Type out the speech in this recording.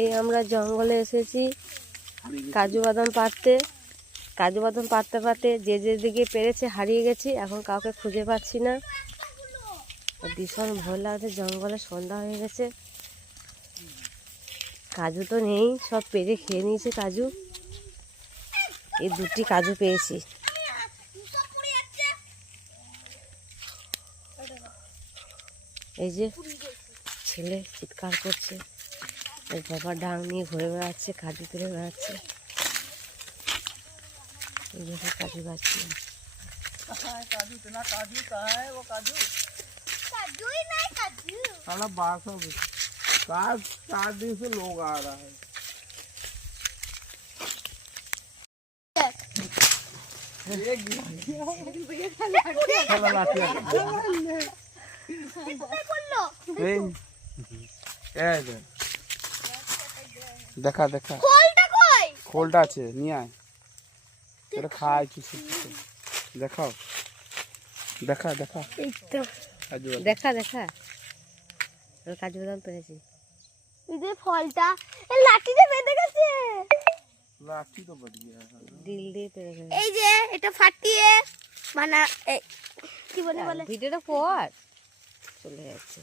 এই আমরা জঙ্গলে এসেছি কাজু বাদাম পাড়তে। কাজু বাদাম পাড়তে পাড়তে যে যেদিকে পেরেছে হারিয়ে গেছি, এখন কাউকে খুঁজে পাচ্ছি না। ভীষণ ভয় লাগছে, জঙ্গলে সন্ধ্যা হয়ে গেছে, কাজু তো নেই, সব পেরে খেয়ে নিয়েছে কাজু। এই 2টি কাজু পেয়েছি। এই যে ছেলে চিৎকার করছে, ওর বাবা ডাং নিয়ে ঘুরে বেড়াচ্ছে, কাজু তুলে বেড়াচ্ছে। এই দেখে কাজু গাছ लोग आ रहा है। দেখা দেখা খোলটা আছে, নিয়ে আয়, এটা খায় কিছু। দেখাও, দেখা দেখা দেখা দেখা কাজু বাদাম পেরেছি। এই যে ফলটা এই লাঠিতে বেঁধে গেছে, লাঠি তো বদ গয়া দিল দিয়ে পেরে গেছে। এই যে এটা ফাটিয়ে মানে কি বলে ভিডিওটা পর চলে যাচ্ছে।